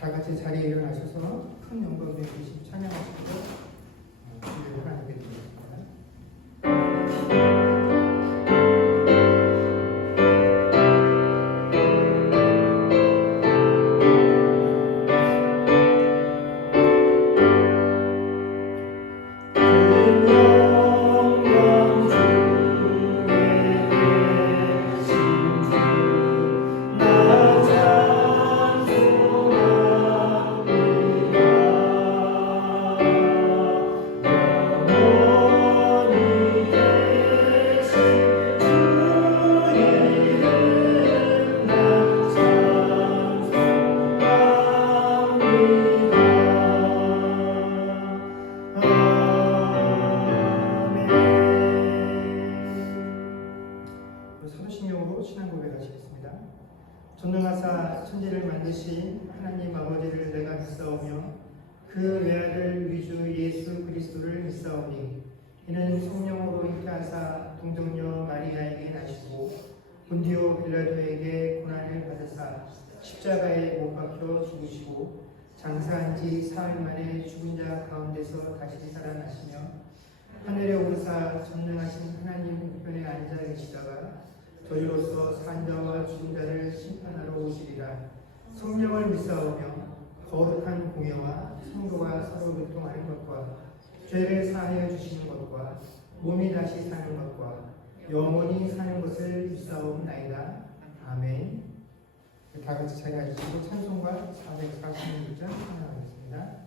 다 같이 자리에 일어나셔서 큰 영광 되시고 찬양하시고 주를 하나님께 드리겠습니다. 전능하사 천지를 만드신 하나님 아버지를 내가 믿사오며 그 외아들 위주 예수 그리스도를 믿사오니 이는 성령으로 잉태하사 동정녀 마리아에게 나시고 본디오 빌라도에게 고난을 받으사 십자가에 못 박혀 죽으시고 장사한 지 사흘 만에 죽은 자 가운데서 다시 살아나시며 하늘에 오르사 전능하신 하나님 우편에 앉아 계시다가 저희로서 산 자와 죽은 자를 심판하러 오시리라. 성령을 믿사오며 거룩한 공예와 성도가 서로 교통하는 것과 죄를 사하여 주시는 것과 몸이 다시 사는 것과 영원히 사는 것을 믿사옵나이다. 아멘. 다 같이 자리해 주시고 찬송가 446장 찬양하겠습니다.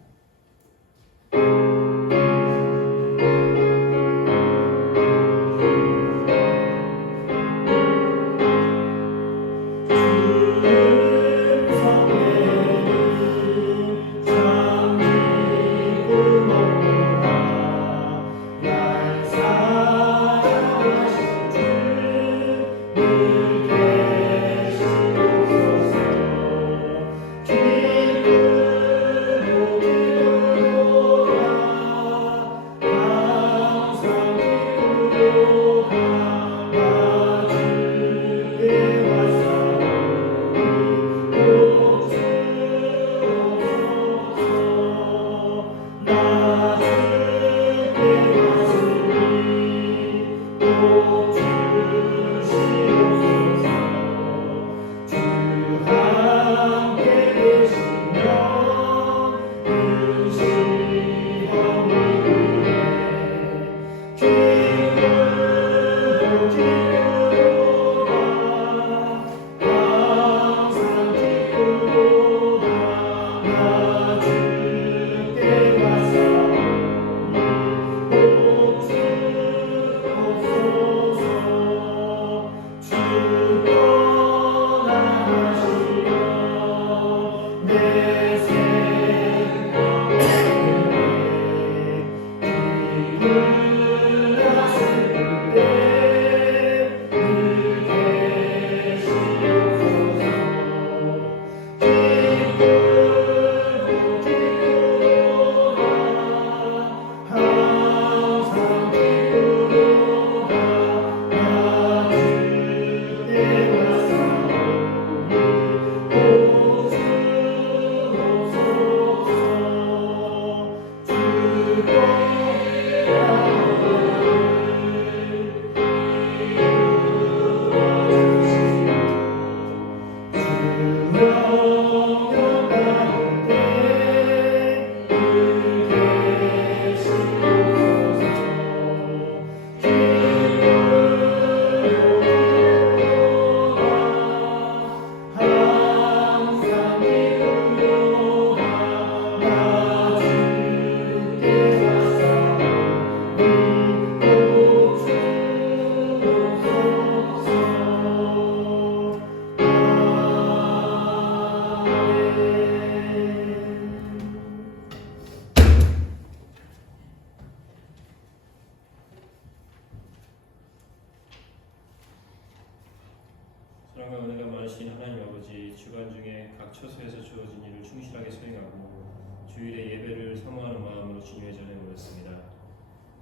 사랑과 은혜가 많으신 하나님 아버지, 주간 중에 각 처소에서 주어진 일을 충실하게 수행하고 주일의 예배를 사모하는 마음으로 주님의 전에 모였습니다.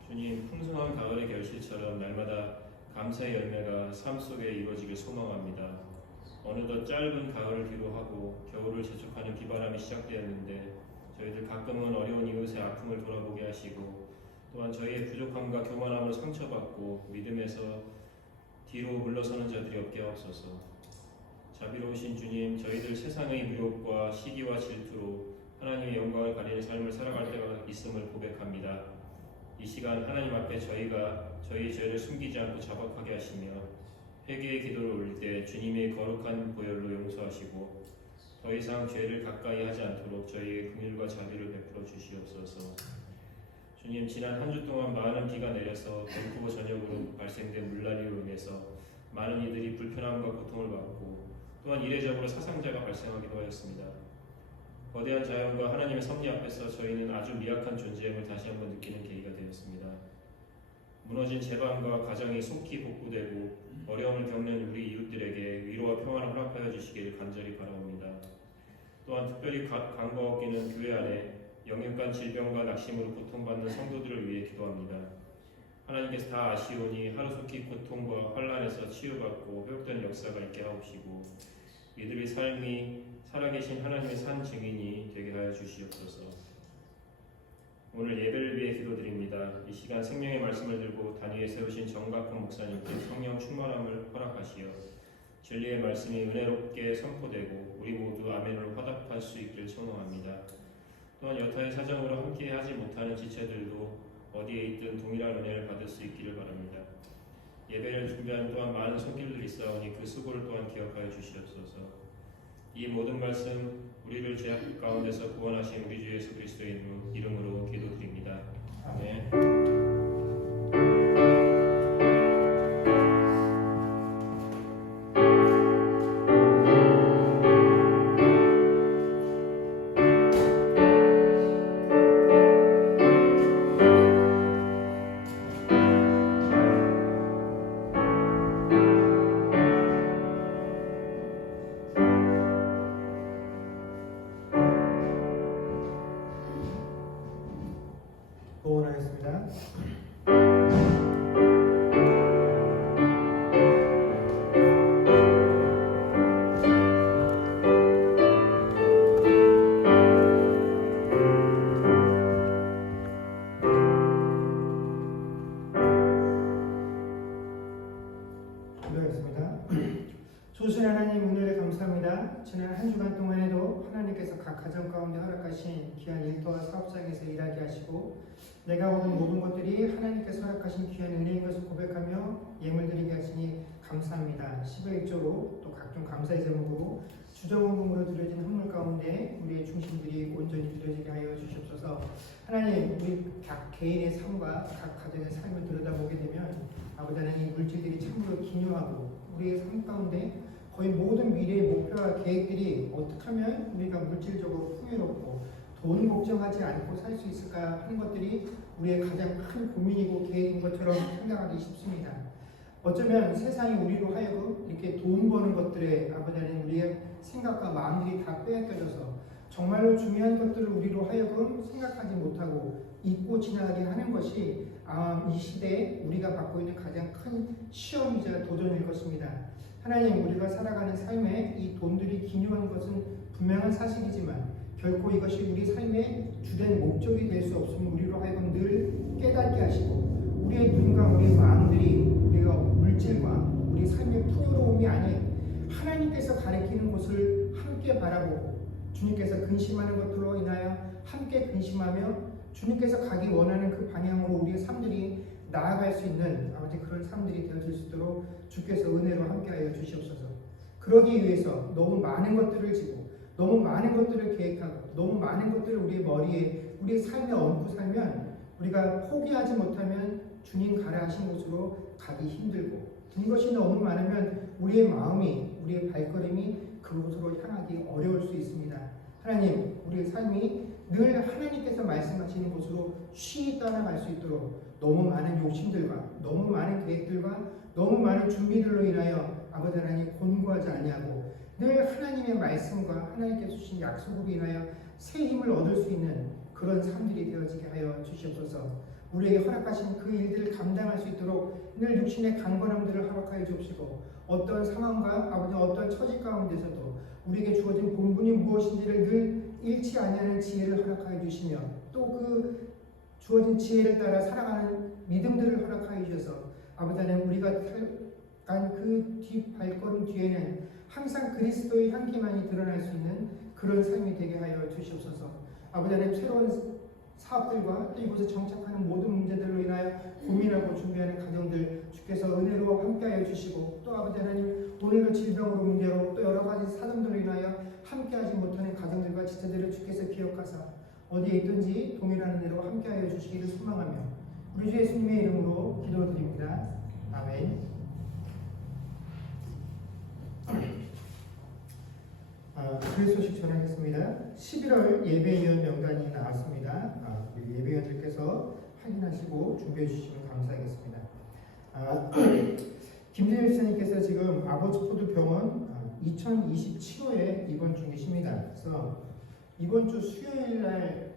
주님, 풍성한 가을의 결실처럼 날마다 감사의 열매가 삶 속에 이루어지길 소망합니다. 어느덧 짧은 가을을 뒤로하고 겨울을 재촉하는 비바람이 시작되었는데 저희들 가끔은 어려운 이웃의 아픔을 돌아보게 하시고 또한 저희의 부족함과 교만함으로 상처받고 믿음에서 뒤로 물러서는 자들이 없게 하옵소서. 자비로우신 주님, 저희들 세상의 유혹과 시기와 질투로 하나님의 영광을 가리는 삶을 살아갈 때가 있음을 고백합니다. 이 시간 하나님 앞에 저희가 저희 죄를 숨기지 않고 자박하게 하시며 회개의 기도를 올릴 때 주님의 거룩한 보혈로 용서하시고 더 이상 죄를 가까이 하지 않도록 저희의 긍휼과 자비를 베풀어 주시옵소서. 주님, 지난 한 주 동안 많은 비가 내려서 밴쿠버 전역으로 발생된 물난리로 인해서 많은 이들이 불편함과 고통을 받고 또한 이례적으로 사상자가 발생하기도 하였습니다. 거대한 자연과 하나님의 섭리 앞에서 저희는 아주 미약한 존재임을 다시 한번 느끼는 계기가 되었습니다. 무너진 제방과 가정이 속히 복구되고 어려움을 겪는 우리 이웃들에게 위로와 평안을 허락하여 주시길 간절히 바라옵니다. 또한 특별히 간과 없기는 교회 안에 영육간 질병과 낙심으로 고통받는 성도들을 위해 기도합니다. 하나님께서 다 아시오니 하루속히 고통과 환난에서 치유받고 회복되는 역사가 있게 하옵시고 이들의 삶이 살아계신 하나님의 산 증인이 되게 하여 주시옵소서. 오늘 예배를 위해 기도드립니다. 이 시간 생명의 말씀을 들고 단위에 세우신 정각훈 목사님께 성령 충만함을 허락하시어 진리의 말씀이 은혜롭게 선포되고 우리 모두 아멘으로 화답할 수 있길 소망합니다. 또한 여타의 사정으로 함께하지 못하는 지체들도 어디에 있든 동일한 은혜를 받을 수 있기를 바랍니다. 예배를 준비하는 또한 많은 손길들이 있사오니 그 수고를 또한 기억하여 주시옵소서. 이 모든 말씀 우리를 죄악 가운데서 구원하신 우리 주 예수 그리스도의 이름으로 기도드립니다. 아멘. 고원하겠습니다. 기도하겠습니다. 조신 하나님 은혜를 감사합니다. 지난 한 주간 동안에도 하나님께서 각 가정 가운데 허락하신 귀한 일터와 사업장에서 일하게 하시고 내가 얻은 모든 것들이 하나님께서 허락하신 귀한 은혜인 것을 고백하며 예물드리게 하시니 감사합니다. 10의 1조로 또 각종 감사의 제목으로 주정원금으로 드려진 헌물 가운데 우리의 중심들이 온전히 드려지게 하여 주시옵소서. 하나님, 우리 각 개인의 삶과 각 가정의 삶을 들여다보게 되면 아버지 하나님, 이 물질들이 참으로 기묘하고 우리의 삶 가운데 거의 모든 미래의 목표와 계획들이 어떻게 하면 우리가 물질적으로 풍요롭고 돈 걱정하지 않고 살 수 있을까 하는 것들이 우리의 가장 큰 고민이고 계획인 것처럼 생각하기 쉽습니다. 어쩌면 세상이 우리로 하여금 이렇게 돈 버는 것들에 아버지 하나님 우리의 생각과 마음들이 다 빼앗겨져서 정말로 중요한 것들을 우리로 하여금 생각하지 못하고 잊고 지나가게 하는 것이 아마 이 시대에 우리가 받고 있는 가장 큰 시험이자 도전일 것입니다. 하나님, 우리가 살아가는 삶에 이 돈들이 기묘한 것은 분명한 사실이지만 결코 이것이 우리 삶의 주된 목적이 될 수 없음을 우리로 하여금 늘 깨닫게 하시고 우리의 눈과 우리의 마음들이 우리가 물질과 우리 삶의 풍요로움이 아닌 하나님께서 가리키는 곳을 함께 바라보고 주님께서 근심하는 것들로 인하여 함께 근심하며 주님께서 가기 원하는 그 방향으로 우리의 삶들이 나아갈 수 있는 아버지 그런 삶들이 되어질 수 있도록 주께서 은혜로 함께하여 주시옵소서. 그러기 위해서 너무 많은 것들을 지고 너무 많은 것들을 계획하고 너무 많은 것들을 우리의 머리에 우리의 삶에 얹고 살면 우리가 포기하지 못하면 주님 가라 하신 곳으로 가기 힘들고 든 것이 너무 많으면 우리의 마음이 우리의 발걸음이 그곳으로 향하기 어려울 수 있습니다. 하나님, 우리의 삶이 늘 하나님께서 말씀하시는 곳으로 쉬이 떠나갈 수 있도록 너무 많은 욕심들과 너무 많은 계획들과 너무 많은 준비들로 인하여 아버지 하나님 곤고하지 아니하고 늘 하나님의 말씀과 하나님께서 주신 약속으로 인하여 새 힘을 얻을 수 있는 그런 삶들이 되어지게 하여 주시옵소서. 우리에게 허락하신 그 일들을 감당할 수 있도록 늘 육신의 강건함들을 허락하여 주옵시고 어떤 상황과 아버지 어떤 처지 가운데서도 우리에게 주어진 본분이 무엇인지를 늘 잃지 아니하는 지혜를 허락하여 주시며 또 그 주어진 지혜를 따라 살아가는 믿음들을 허락하여 주셔서 아버지 하나님 우리가 간 그 발걸음 뒤에는 항상 그리스도의 향기만이 드러날 수 있는 그런 삶이 되게 하여 주시옵소서. 아버지 하나님 새로운 사업들과 또 이곳에 정착하는 모든 문제들로 인하여 고민하고 준비하는 가정들 주께서 은혜로 함께하여 주시고 또 아버지 하나님 오늘도 질병으로 문제로 또 여러 가지 사정들로 인하여 함께하지 못하는 가정들과 지체들을 주께서 기억하사 어디에 있든지 동일한 은혜로 함께하여 주시기를 소망하며 우리 주 예수님의 이름으로 기도드립니다. 아멘. 교회 소식 전하겠습니다. 11월 예배위원 명단이 나왔습니다. 우리 예배위원들께서 확인하시고 준비해 주시면 감사하겠습니다. 김재일 목사님께서 지금 아버지포드 병원 2027호에 입원 중이십니다. 그래서 이번 주 수요일 날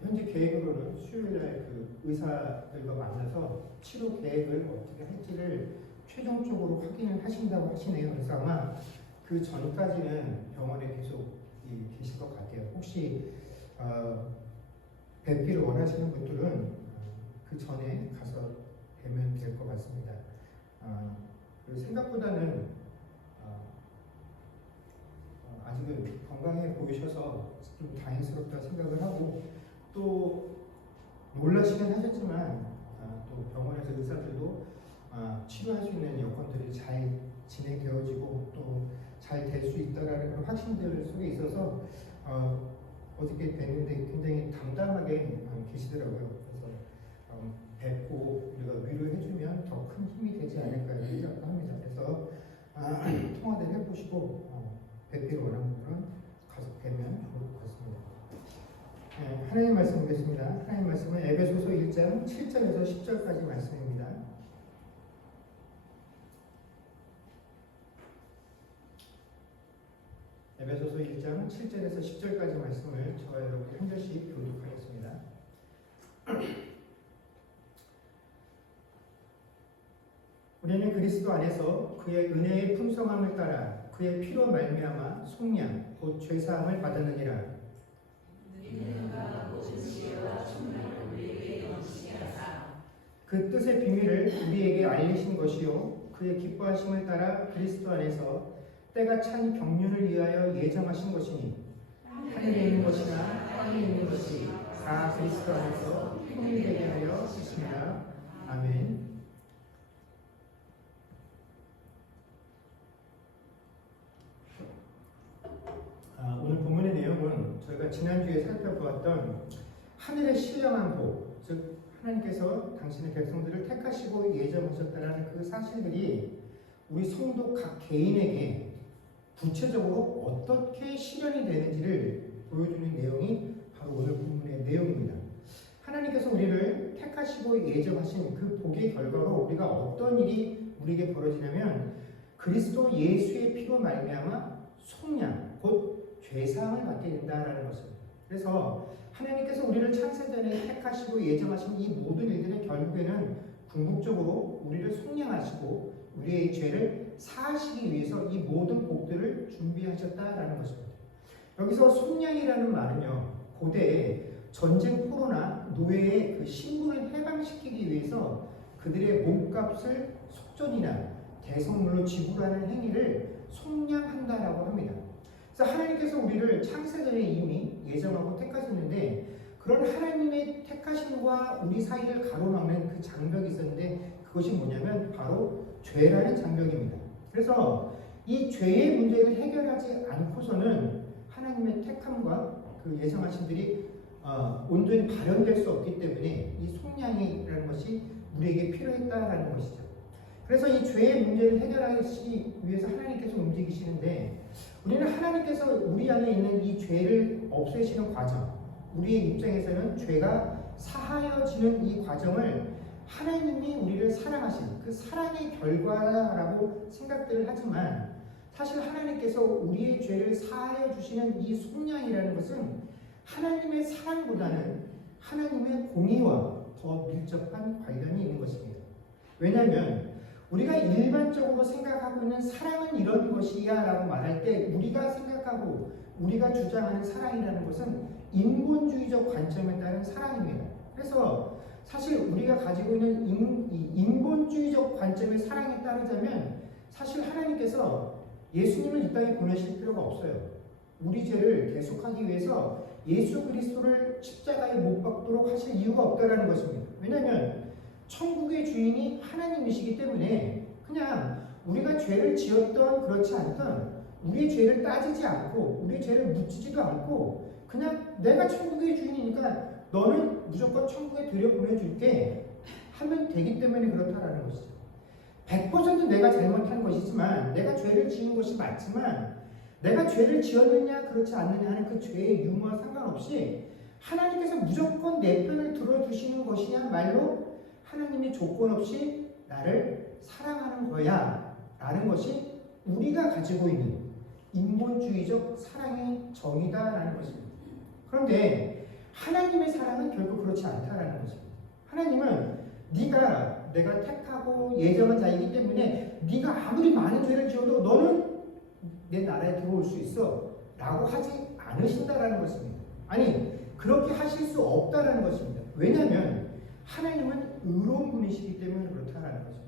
현재 계획으로는 수요일 날 그 의사들과 만나서 치료 계획을 어떻게 할지를 최종적으로 확인을 하신다고 하시네요. 그래서 아마 그 전까지는 병원에 계속 계실 것 같아요. 혹시 뵙기를 원하시는 분들은 그 전에 가서 뵈면 될 것 같습니다. 생각보다는 아직은 건강해 보이셔서 좀 다행스럽다 생각을 하고 또 놀라시긴 하셨지만 또 병원에서 의사들도 치료할 수 있는 여건들이 잘 진행되어지고 또 잘 될 수 있다라는 그런 확신들 속에 있어서 어저께 뵀는데 굉장히 담담하게 계시더라고요. 그래서 뵙고 우리가 위로해주면 더 큰 힘이 되지 않을까 이런 생각도 합니다. 그래서 통화를 해보시고 뵙기를 원하는 분은 가서 뵈면 좋을 것 같습니다. 하나님 말씀 보겠습니다. 하나님 말씀은 에베소서 1장 7절에서 10절까지 말씀입니다. 에베소서 1장 7절에서 10절까지 말씀을 저와 여러분이 한 절씩 교독하겠습니다. 우리는 그리스도 안에서 그의 은혜의 풍성함을 따라 그의 피로 말미암아 속량 곧 죄사함을 받았느니라. 그 뜻의 비밀을 우리에게 알리신 것이요 그의 기뻐하심을 따라 그리스도 안에서 때가 찬 경륜을 위하여 예정하신 것이니 하늘에 있는 것이나 땅에 있는 것이 다 그리스도 안에서 통일되게 하여 주십니다. 아멘. 오늘 본문의 내용은 저희가 지난주에 살펴보았던 하늘의 신령한 복, 즉 하나님께서 당신의 백성들을 택하시고 예정하셨다는 그 사실들이 우리 성도 각 개인에게 구체적으로 어떻게 실현이 되는지를 보여주는 내용이 바로 오늘 본문의 내용입니다. 하나님께서 우리를 택하시고 예정하신 그 복의 결과로 우리가 어떤 일이 우리에게 벌어지냐면 그리스도 예수의 피로 말미암아 속량, 곧 죄사함을 받게 된다라는 것입니다. 그래서 하나님께서 우리를 창세전에 택하시고 예정하신 이 모든 일들은 결국에는 궁극적으로 우리를 속량하시고 우리의 죄를 사하시기 위해서 이 모든 복들을 준비하셨다라는 것입니다. 여기서 속량이라는 말은요, 고대에 전쟁포로나 노예의 그 신분을 해방시키기 위해서 그들의 몸값을 속전이나 대성물로 지불하는 행위를 속량한다라고 합니다. 그래서 하나님께서 우리를 창세전에 이미 예정하고 택하셨는데 그런 하나님의 택하심과 우리 사이를 가로막는 그 장벽이 있었는데 그것이 뭐냐면 바로 죄라는 장벽입니다. 그래서 이 죄의 문제를 해결하지 않고서는 하나님의 택함과 그 예정하심들이 온전히 발현될 수 없기 때문에 이 속량이라는 것이 우리에게 필요했다라는 것이죠. 그래서 이 죄의 문제를 해결하기 위해서 하나님께서 움직이시는데 우리는 하나님께서 우리 안에 있는 이 죄를 없애시는 과정, 우리의 입장에서는 죄가 사하여지는 이 과정을 하나님이 우리를 사랑하신 그 사랑의 결과라고 생각들을 하지만 사실 하나님께서 우리의 죄를 사하여 주시는 이 속량이라는 것은 하나님의 사랑보다는 하나님의 공의와 더 밀접한 관련이 있는 것입니다. 왜냐하면 우리가 일반적으로 생각하고 있는 사랑은 이런 것이야 라고 말할 때 우리가 생각하고 우리가 주장하는 사랑이라는 것은 인본주의적 관점에 따른 사랑입니다. 그래서 사실 우리가 가지고 있는 인본주의적 관점의 사랑에 따르자면 사실 하나님께서 예수님을 이 땅에 보내실 필요가 없어요. 우리 죄를 대속하기 위해서 예수 그리스도를 십자가에 못 박도록 하실 이유가 없다라는 것입니다. 왜냐하면 천국의 주인이 하나님이시기 때문에 그냥 우리가 죄를 지었던 그렇지 않던 우리의 죄를 따지지 않고 우리의 죄를 묻지도 않고 그냥 내가 천국의 주인이니까 너는 무조건 천국에 들여보내줄게 하면 되기 때문에 그렇다라는 것이죠. 100% 내가 잘못한 것이지만 내가 죄를 지은 것이 맞지만 내가 죄를 지었느냐 그렇지 않느냐 하는 그 죄의 유무와 상관없이 하나님께서 무조건 내 편을 들어주시는 것이야말로 하나님이 조건 없이 나를 사랑하는 거야 라는 것이 우리가 가지고 있는 인본주의적 사랑의 정의다라는 것입니다. 그런데 하나님의 사랑은 결국 그렇지 않다라는 것입니다. 하나님은 내가 택하고 예정한 자이기 때문에 네가 아무리 많은 죄를 지어도 너는 내 나라에 들어올 수 있어 라고 하지 않으신다라는 것입니다. 아니 그렇게 하실 수 없다라는 것입니다. 왜냐하면 하나님은 의로운 분이시기 때문에 그렇다라는 것입니다.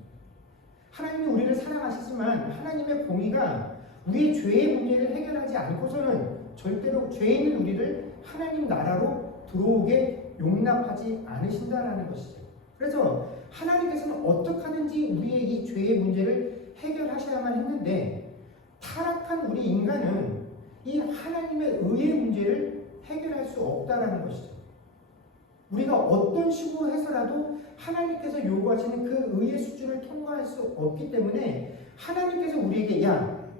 하나님이 우리를 사랑하시지만 하나님의 공의가 우리의 죄의 문제를 해결하지 않고서는 절대로 죄 있는 우리를 하나님 나라로 들어오게 용납하지 않으신다라는 것이죠. 그래서 하나님께서는 어떻게 하든지 우리의 이 죄의 문제를 해결하셔야만 했는데 타락한 우리 인간은 이 하나님의 의의 문제를 해결할 수 없다라는 것이죠. 우리가 어떤 식으로 해서라도 하나님께서 요구하시는 그 의의 수준을 통과할 수 없기 때문에 하나님께서 우리에게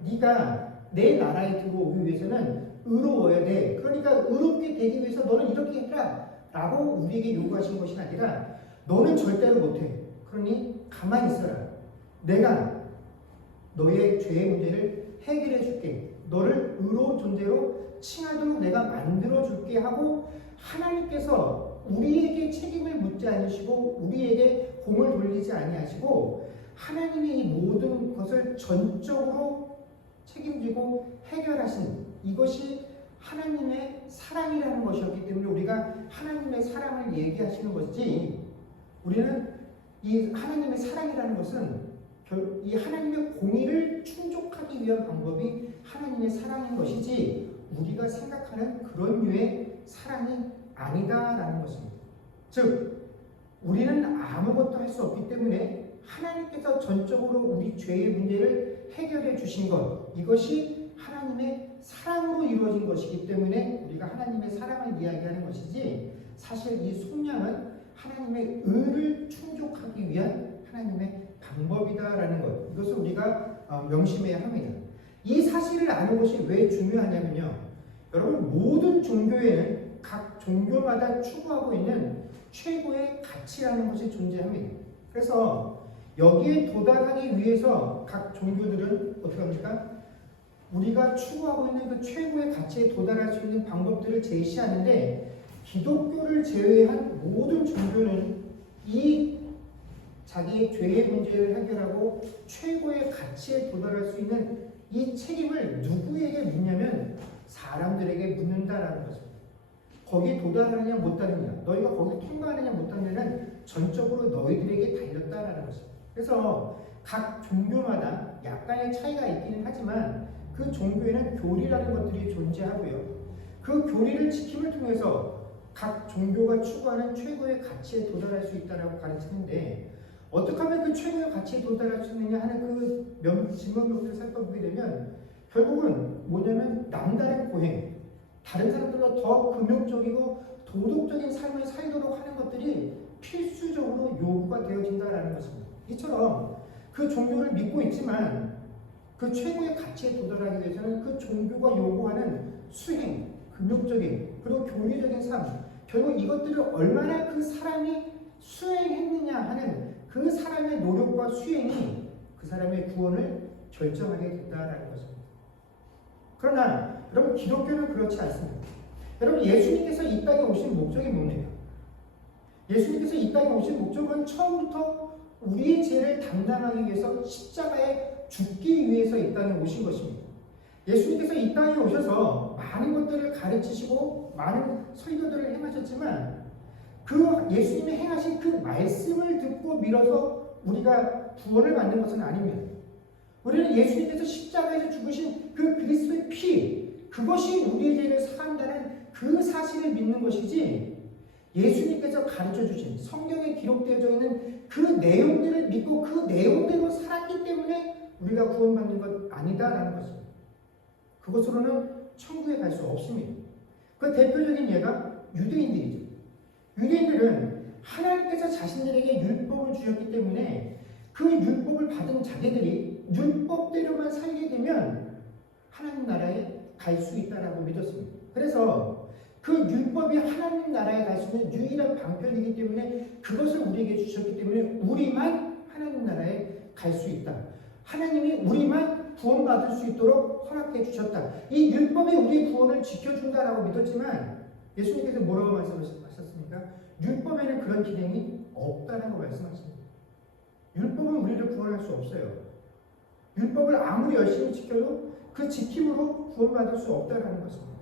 네가 내 나라에 들어오기 위해서는 의로워야 돼. 그러니까 의롭게 되기 위해서 너는 이렇게 해라 라고 우리에게 요구하신 것이 아니라 너는 절대로 못해. 그러니 가만히 있어라. 내가 너의 죄의 문제를 해결해 줄게. 너를 의로운 존재로 칭하도록 내가 만들어 줄게 하고 하나님께서 우리에게 책임을 묻지 않으시고 우리에게 공을 돌리지 아니하시고 하나님이 이 모든 것을 전적으로 책임지고 해결하신 이것이 하나님의 사랑이라는 것이었기 때문에 우리가 하나님의 사랑을 얘기하시는 것이지 우리는 이 하나님의 사랑이라는 것은 이 하나님의 공의를 충족하기 위한 방법이 하나님의 사랑인 것이지 우리가 생각하는 그런 류의 사랑이 아니다라는 것입니다. 즉 우리는 아무것도 할 수 없기 때문에 하나님께서 전적으로 우리 죄의 문제를 해결해 주신 것 이것이 하나님의 사랑으로 이루어진 것이기 때문에 우리가 하나님의 사랑을 이야기하는 것이지 사실 이 속량은 하나님의 의를 충족하기 위한 하나님의 방법이다라는 것 이것을 우리가 명심해야 합니다. 이 사실을 아는 것이 왜 중요하냐면요. 여러분 모든 종교에는 각 종교마다 추구하고 있는 최고의 가치라는 것이 존재합니다. 그래서 여기에 도달하기 위해서 각 종교들은 어떻게 합니까? 우리가 추구하고 있는 그 최고의 가치에 도달할 수 있는 방법들을 제시하는데 기독교를 제외한 모든 종교는 이 자기의 죄의 문제를 해결하고 최고의 가치에 도달할 수 있는 이 책임을 누구에게 묻냐면 사람들에게 묻는다라는 것입니다. 거기에 도달하느냐 못하느냐 너희가 거기 통과하느냐 못하느냐는 전적으로 너희들에게 달렸다라는 것입니다. 그래서 각 종교마다 약간의 차이가 있기는 하지만 그 종교에는 교리라는 것들이 존재하고요. 그 교리를 지킴을 통해서 각 종교가 추구하는 최고의 가치에 도달할 수 있다라고 가르치는데 어떻게 하면 그 최고의 가치에 도달할 수 있느냐 하는 그 질문들을 살펴보게 되면 결국은 뭐냐면 남다른 고행, 다른 사람들보다 더 금욕적이고 도덕적인 삶을 살도록 하는 것들이 필수적으로 요구가 되어진다라는 것입니다. 이처럼 그 종교를 믿고 있지만 그 최고의 가치에 도달하기 위해서는 그 종교가 요구하는 수행, 금욕적인 그리고 교리적인 삶 결국 이것들을 얼마나 그 사람이 수행했느냐 하는 그 사람의 노력과 수행이 그 사람의 구원을 결정하게 된다라는 것입니다. 그러나 여러분 기독교는 그렇지 않습니다. 여러분 예수님께서 이 땅에 오신 목적이 뭡니까? 예수님께서 이 땅에 오신 목적은 처음부터 우리의 죄를 담당하기 위해서 십자가에 죽기 위해서 이 땅에 오신 것입니다. 예수님께서 이 땅에 오셔서 많은 가르치시고 많은 설교들을 행하셨지만 그 예수님이 행하신 그 말씀을 듣고 밀어서 우리가 구원을 받는 것은 아닙니다. 우리는 예수님께서 십자가에서 죽으신 그 그리스도의 피, 그것이 우리의 죄를 사한다는 그 사실을 믿는 것이지, 예수님께서 가르쳐 주신 성경에 기록되어져 있는 그 내용들을 믿고 그 내용대로 살았기 때문에 우리가 구원받는 것 아니다라는 것입니다. 그것으로는 천국에 갈 수 없습니다. 그 대표적인 예가 유대인들이죠. 유대인들은 하나님께서 자신들에게 율법을 주셨기 때문에 그 율법을 받은 자기들이 율법대로만 살게 되면 하나님 나라에 갈 수 있다라고 믿었습니다. 그래서 그 율법이 하나님 나라에 갈 수 있는 유일한 방편이기 때문에 그것을 우리에게 주셨기 때문에 우리만 하나님 나라에 갈 수 있다. 하나님이 우리만 구원받을 수 있도록 허락해 주셨다. 이 율법이 우리의 구원을 지켜준다라고 믿었지만 예수님께서 뭐라고 말씀하셨습니까? 율법에는 그런 기능이 없다라고 말씀하십니다. 율법은 우리를 구원할 수 없어요. 율법을 아무리 열심히 지켜도 그 지킴으로 구원받을 수 없다라는 것입니다.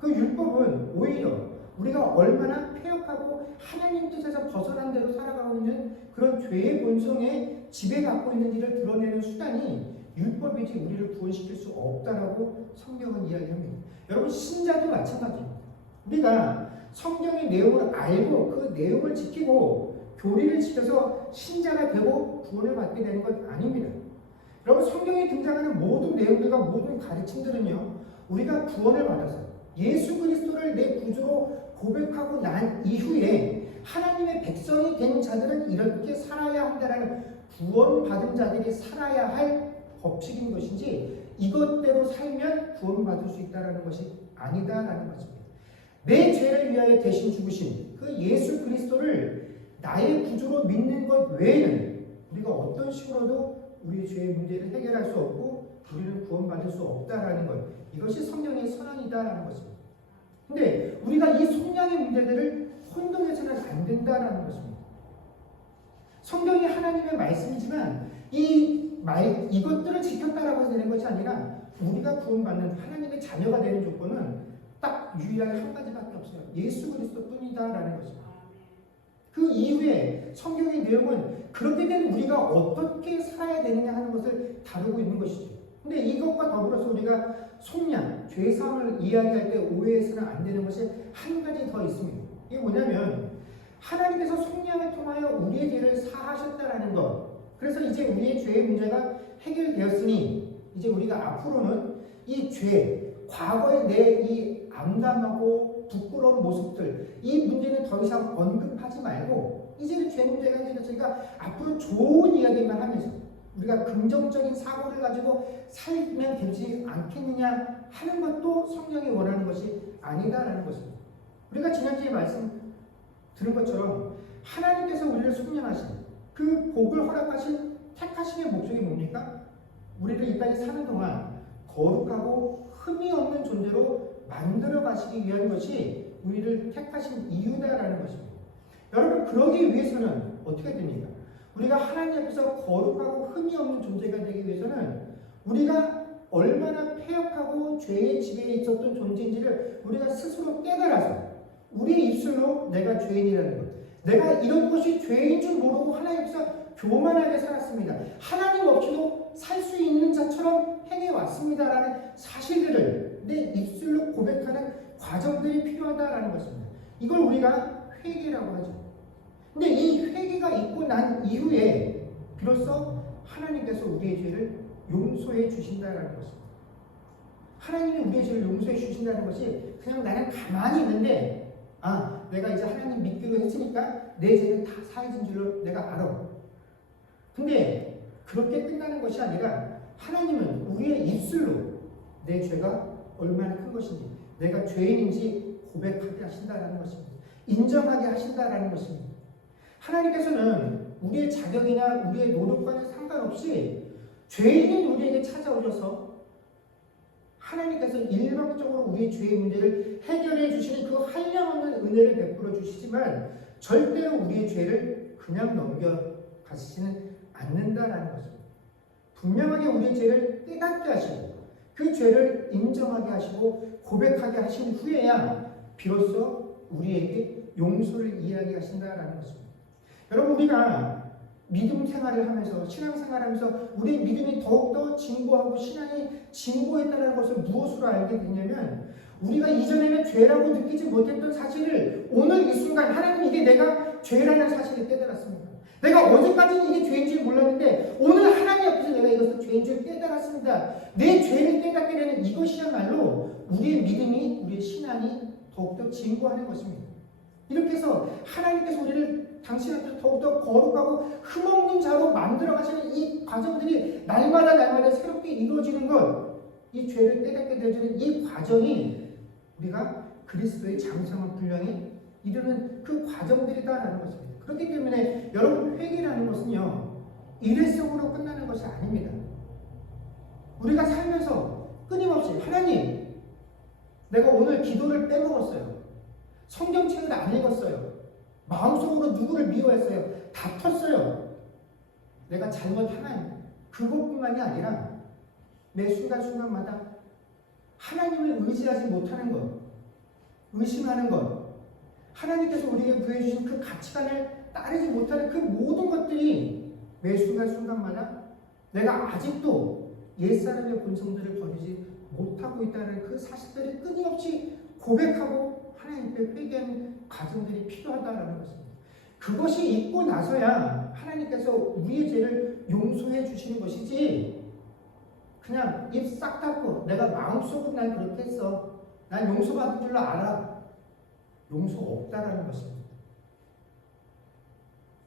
그 율법은 오히려 우리가 얼마나 폐역하고 하나님 뜻에서 벗어난 대로 살아가고 있는 그런 죄의 본성에 지배받고 있는지를 드러내는 수단이 율법이지 우리를 구원시킬 수 없다라고 성경은 이야기합니다. 여러분, 신자도 마찬가지입니다. 우리가 성경의 내용을 알고 그 내용을 지키고 교리를 지켜서 신자가 되고 구원을 받게 되는 것 아닙니다. 여러분, 성경에 등장하는 모든 내용들과 모든 가르침들은요, 우리가 구원을 받아서 예수 그리스도를 내 구주로 고백하고 난 이후에 하나님의 백성이 된 자들은 이렇게 살아야 한다라는 구원받은 자들이 살아야 할 법칙인 것이지, 이것대로 살면 구원받을 수 있다는 것이 아니다라는 것입니다. 내 죄를 위하여 대신 죽으신 그 예수 그리스도를 나의 구주로 믿는 것 외에는 우리가 어떤 식으로도 우리의 죄의 문제를 해결할 수 없고 우리는 구원받을 수 없다라는 것, 이것이 성경의 선언이다라는 것입니다. 근데 우리가 이 성령의 문제들을 혼동해서는 안 된다라는 것입니다. 성경이 하나님의 말씀이지만 이것들을 지켰다라고 되는 것이 아니라 우리가 구원받는 하나님의 자녀가 되는 조건은 딱 유일하게 한 가지밖에 없어요. 예수 그리스도뿐이다라는 것입니다. 그 이후에 성경의 내용은 그렇게 된 우리가 어떻게 살아야 되느냐 하는 것을 다루고 있는 것이죠. 근데 이것과 더불어서 우리가 속량, 죄사함을 이야기할 때 오해해서는 안 되는 것이 한 가지 더 있습니다. 이게 뭐냐면 하나님께서 속량을 통하여 우리의 죄를 사하셨다라는 것. 그래서 이제 우리의 죄의 문제가 해결되었으니 이제 우리가 앞으로는 이 죄, 과거의 내 이 암담하고 부끄러운 모습들, 이 문제는 더 이상 언급하지 말고 이제는 죄 문제가 해결됐으니까 앞으로 좋은 이야기만 하면서 우리가 긍정적인 사고를 가지고 살면 되지 않겠느냐 하는 것도 성경이 원하는 것이 아니다라는 것입니다. 우리가 지난주에 말씀 들은 것처럼 하나님께서 우리를 속량하신 그 복을 허락하신 택하심의 목적이 뭡니까? 우리를 이 땅에 사는 동안 거룩하고 흠이 없는 존재로 만들어 가시기 위한 것이 우리를 택하신 이유다라는 것입니다. 여러분, 그러기 위해서는 어떻게 됩니까? 우리가 하나님 앞에서 거룩하고 흠이 없는 존재가 되기 위해서는 우리가 얼마나 폐역하고 죄의 지배에 있었던 존재인지를 우리가 스스로 깨달아서 우리의 입술로 내가 죄인이라는 것, 내가 이런 것이 죄인 줄 모르고 하나님 앞에서 교만하게 살았습니다, 하나님 없이도 살 수 있는 자처럼 행해왔습니다라는 사실들을 내 입술로 고백하는 과정들이 필요하다라는 것입니다. 이걸 우리가 회개라고 하죠. 근데 이 회개가 있고 난 이후에 비로소 하나님께서 우리의 죄를 용서해 주신다라는 것입니다. 하나님이 우리의 죄를 용서해 주신다는 것이 그냥 나는 가만히 있는데 내가 이제 하나님 믿기로 했으니까 내 죄는 다 사해진 줄로 내가 알아. 근데 그렇게 끝나는 것이 아니라 하나님은 우리의 입술로 내 죄가 얼마나 큰 것인지, 내가 죄인인지 고백하게 하신다라는 것입니다. 인정하게 하신다라는 것입니다. 하나님께서는 우리의 자격이나 우리의 노력과는 상관없이 죄인인 우리에게 찾아오셔서 하나님께서 일방적으로 우리의 죄의 문제를 해결해 주시는 그 한량없는 은혜를 베풀어 주시지만 절대로 우리의 죄를 그냥 넘겨가시지는 않는다라는 것입니다. 분명하게 우리의 죄를 깨닫게 하시고 그 죄를 인정하게 하시고 고백하게 하신 후에야 비로소 우리에게 용서를 이야기하신다라는 것입니다. 여러분, 우리가 믿음 생활을 하면서 신앙 생활하면서 우리의 믿음이 더욱더 진보하고 신앙이 진보했다는 것을 무엇으로 알게 되냐면, 우리가 이전에는 죄라고 느끼지 못했던 사실을 오늘 이 순간 하나님, 이게 내가 죄라는 사실을 깨달았습니다. 내가 어제까지는 이게 죄인 줄 몰랐는데 오늘 하나님 앞에서 내가 이것을 죄인 줄 깨달았습니다. 내 죄를 깨닫게 되는 이것이야말로 우리의 믿음이, 우리의 신앙이 더욱더 진보하는 것입니다. 이렇게 해서 하나님께서 우리를 당신 앞에서 더욱더 거룩하고 흠없는 자로 만들어 가시는 이 과정들이 날마다 새롭게 이루어지는 것, 이 죄를 깨닫게 되어지는 이 과정이 우리가 그리스도의 장성한 분량에 이르는 그 과정들이다라는 것입니다. 그렇기 때문에 여러분, 회개라는 것은요, 일회성으로 끝나는 것이 아닙니다. 우리가 살면서 끊임없이 하나님, 내가 오늘 기도를 빼먹었어요. 성경책을 안 읽었어요. 마음속으로 누구를 미워했어요. 다퉜어요. 내가 잘못하면 그것뿐만이 아니라 매 순간순간마다 하나님을 의지하지 못하는 것, 의심하는 것, 하나님께서 우리에게 부여주신 그 가치관을 따르지 못하는 그 모든 것들이 매 순간순간마다 내가 아직도 옛사람의 본성들을 버리지 못하고 있다는 그 사실들을 끊임없이 고백하고 하나님께 회개하는 과정들이 필요하다는 것입니다. 그것이 있고 나서야 하나님께서 우리의 죄를 용서해 주시는 것이지, 그냥 입 싹 닫고 내가 마음속으로 난 그렇게 했어, 난 용서받은 줄로 알아, 용서 없다라는 것입니다.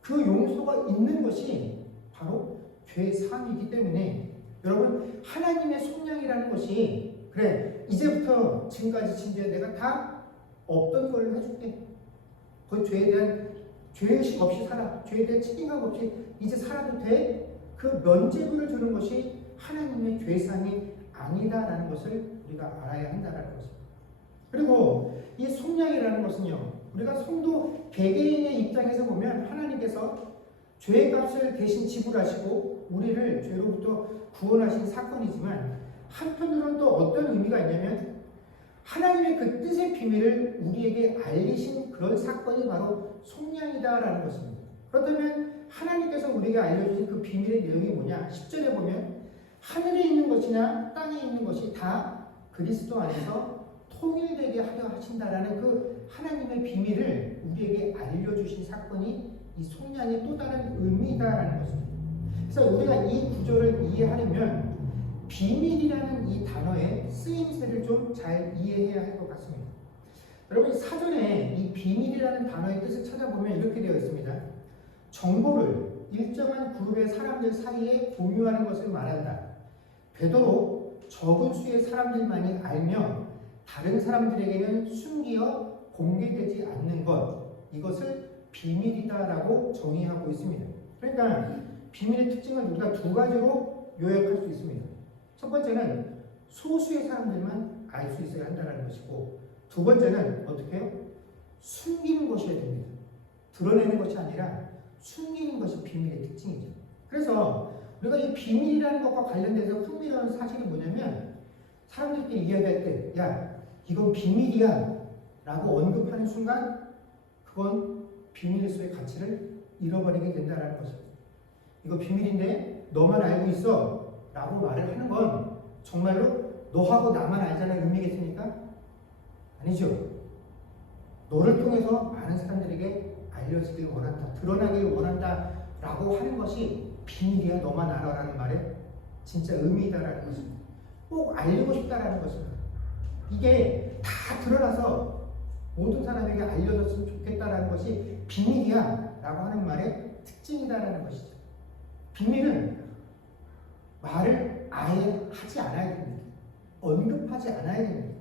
그 용서가 있는 것이 바로 죄 사함이기 때문에 여러분, 하나님의 속량이라는 것이, 그래 이제부터 지금까지 진죄 내가 다 없던 걸 해줄게, 그 죄에 대한 죄의식 없이 살아, 죄에 대한 책임감 없이 이제 살아도 돼, 그 면죄부를 주는 것이 하나님의 죄사함이 아니다라는 것을 우리가 알아야 한다는 것입니다. 그리고 이 속량이라는 것은요, 우리가 성도 개개인의 입장에서 보면 하나님께서 죄값을 대신 지불하시고 우리를 죄로부터 구원하신 사건이지만, 한편으로는 또 어떤 의미가 있냐면 하나님의 그 뜻의 비밀을 우리에게 알리신 그런 사건이 바로 속량이다라는 것입니다. 그렇다면 하나님께서 우리에게 알려주신 그 비밀의 내용이 뭐냐? 10절에 보면 하늘에 있는 것이나 땅에 있는 것이 다 그리스도 안에서 통일되게 하려 하신다라는 그 하나님의 비밀을 우리에게 알려주신 사건이 이 속량의 또 다른 의미다라는 것입니다. 그래서 우리가 이 구조를 이해하려면 비밀이라는 이 단어의 쓰임새를 좀 잘 이해해야 할 것 같습니다. 여러분, 사전에 이 비밀이라는 단어의 뜻을 찾아보면 이렇게 되어 있습니다. 정보를 일정한 그룹의 사람들 사이에 공유하는 것을 말한다. 되도록 적은 수의 사람들만이 알며 다른 사람들에게는 숨기어 공개되지 않는 것, 이것을 비밀이다라고 정의하고 있습니다. 그러니까 비밀의 특징을 우리가 두 가지로 요약할 수 있습니다. 첫 번째는 소수의 사람들만 알 수 있어야 한다는 것이고, 두 번째는 어떻게 해요? 숨기는 것이어야 됩니다. 드러내는 것이 아니라 숨기는 것이 비밀의 특징이죠. 그래서 우리가 이 비밀이라는 것과 관련돼서 흥미로운 사실이 뭐냐면, 사람들끼리 이야기할 때 야, 이건 비밀이야 라고 언급하는 순간 그건 비밀일서의 가치를 잃어버리게 된다는 것입니다. 이거 비밀인데 너만 알고 있어 라고 말을 하는 건 정말로 너하고 나만 알자는 의미겠습니까? 아니죠. 너를 통해서 많은 사람들에게 알려지길 원한다, 드러나길 원한다 라고 하는 것이 비밀이야, 너만 알아라는 말에 진짜 의미다라는 것입니다. 꼭 알리고 싶다라는 것입니다. 이게 다 드러나서 모든 사람에게 알려졌으면 좋겠다라는 것이 비밀이야 라고 하는 말의 특징이다라는 것이죠. 비밀은 말을 아예 하지 않아야 됩니다. 언급하지 않아야 됩니다.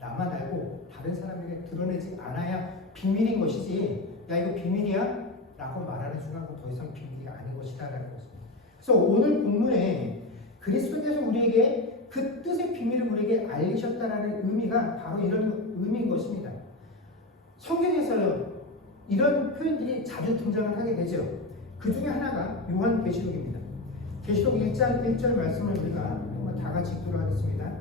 나만 알고 다른 사람에게 드러내지 않아야 비밀인 것이지, 야 이거 비밀이야? 라고 말하는 순간 더 이상 비밀이 아닌 것이다 라는 것입니다. 그래서 오늘 본문에 그리스도께서 우리에게 그 뜻의 비밀을 우리에게 알리셨다라는 의미가 바로 이런 의미인 것입니다. 성경에서 이런 표현들이 자주 등장을 하게 되죠. 그 중에 하나가 요한계시록입니다. 계시록 1장 1절 말씀을 우리가 한번 다 같이 읽도록 하겠습니다.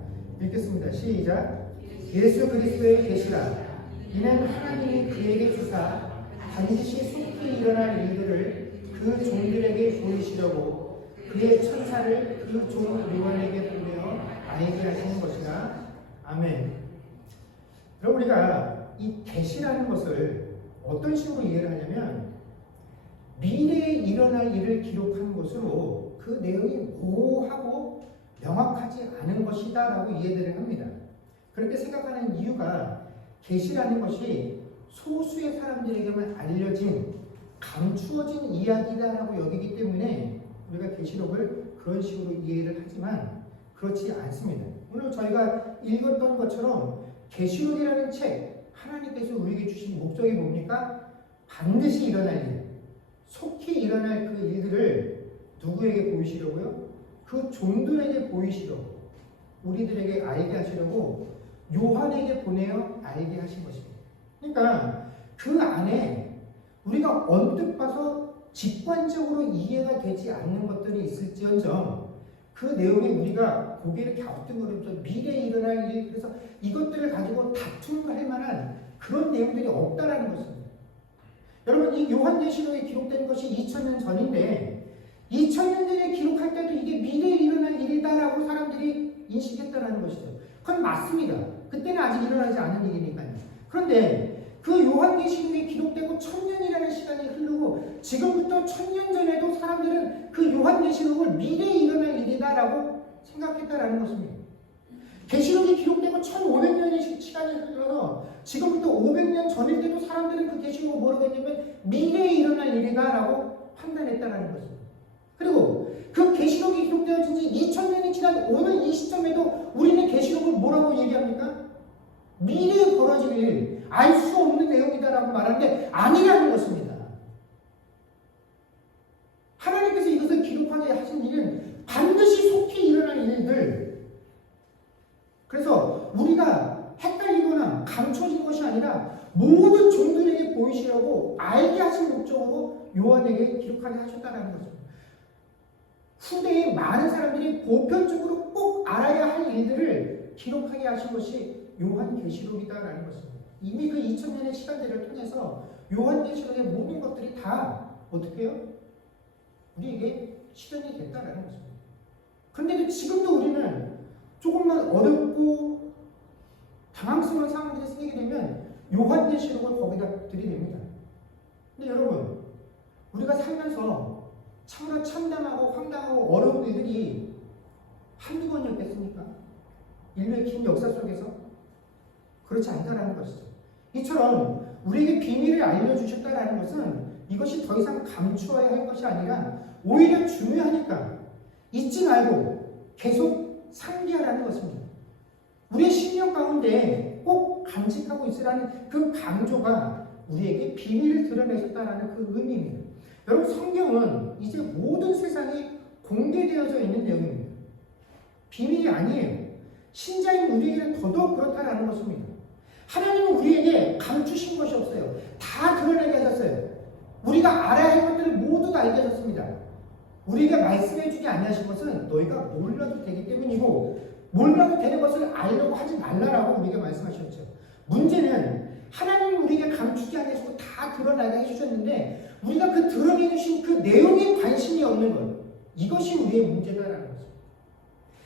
읽겠습니다. 시작. 예수 그리스도의 계시라. 이는 하나님이 그에게 주사 반드시 속히 일어날 일들을 그 종들에게 보이시려고 그의 천사를 그 종 요한에게 보내어 알게 하시는 것이라. 아멘. 그럼 우리가 이 계시라는 것을 어떤 식으로 이해를 하냐면 미래에 일어날 일을 기록한 것으로 그 내용이 모호하고 명확하지 않은 것이다 라고 이해를 합니다. 그렇게 생각하는 이유가 계시라는 것이 소수의 사람들에게만 알려진 감추어진 이야기다라고 여기기 때문에 우리가 계시록을 그런 식으로 이해를 하지만 그렇지 않습니다. 오늘 저희가 읽었던 것처럼 계시록이라는 책, 하나님께서 우리에게 주신 목적이 뭡니까? 반드시 일어날 일, 속히 일어날 그 일들을 누구에게 보이시려고요? 그 종들에게 보이시려고, 우리들에게 알게 하시려고 요한에게 보내어 알게 하신 것입니다. 그러니까 그 안에 우리가 언뜻 봐서 직관적으로 이해가 되지 않는 것들이 있을지언정 그 내용에 우리가 고개를 갸우뚱거리면서 미래에 일어날 일, 그래서 이것들을 가지고 다툼을 할 만한 그런 내용들이 없다라는 것입니다. 여러분, 이 요한계시록에 기록된 것이 2000년 전인데 2000년 전에 기록할 때도 이게 미래에 일어날 일이다라고 사람들이 인식했다라는 것이죠. 그건 맞습니다. 그때는 아직 일어나지 않은 일이니까요. 그런데 그 요한계시록에 기록되고 1000년이라는 시간이 흐르고 지금부터 1000년 전에도 사람들은 그 요한계시록을 미래에 일어날 일이다라고 생각했다라는 것입니다. 계시록이 기록되고 1500년의 시간이 흘러서 지금부터 500년 전인데도 사람들은 그 계시록을 뭐라고 했냐면 미래에 일어날 일이다라고 판단했다라는 것입니다. 그리고 그 계시록이 기록되어진 지 2000년이 지난 오늘 이 시점에도 우리는 계시록을 뭐라고 얘기합니까? 미래에 벌어질 일, 알 수 없는 내용이다라고 말하는데 아니라는 것입니다. 하나님께서 이것을 기록하게 하신 일은 반드시 속히 일어날 일들. 그래서 우리가 헷갈리거나 감춰진 것이 아니라 모든 종들에게 보이시려고 알게 하신 목적으로 요한에게 기록하게 하셨다는 것입니다. 후대에 많은 사람들이 보편적으로 꼭 알아야 할 일들을 기록하게 하신 것이 요한계시록이다라는 것입니다. 이미 그 2000년의 시간들을 통해서 요한계시록의 모든 것들이 다 어떻게 해요? 우리에게 실현이 됐다라는 것입니다. 그런데도 지금도 우리는 조금만 어렵고 당황스러운 상황들이 생기게 되면 요한계시록을 거기다 들이댑니다. 근데 여러분, 우리가 살면서 참으로 참담하고 황당하고 어려운 일들이 한두 번이었겠습니까? 인류의 긴 역사 속에서 그렇지 않다라는 것이죠. 이처럼 우리에게 비밀을 알려주셨다라는 것은 이것이 더 이상 감추어야 할 것이 아니라 오히려 중요하니까 잊지 말고 계속 상기하라는 것입니다. 우리의 심령 가운데 꼭 간직하고 있으라는 그 강조가 우리에게 비밀을 드러내셨다라는 그 의미입니다. 여러분, 성경은 이제 모든 세상에 공개되어져 있는 내용입니다. 비밀이 아니에요. 신자인 우리에게는 더더욱 그렇다라는 것입니다. 하나님은 우리에게 감추신 것이 없어요. 다 드러내게 하셨어요. 우리가 알아야 할 것들을 모두 다 알게 하셨습니다. 우리에게 말씀해 주지 아니하신 것은 너희가 몰라도 되기 때문이고 몰라도 되는 것을 알려고 하지 말라라고 우리에게 말씀하셨죠. 문제는 하나님은 우리에게 감추지 않으시고 다 드러나게 해주셨는데 우리가 그 드러내 주신 그 내용에 관심이 없는 것, 이것이 우리의 문제다라는 거죠.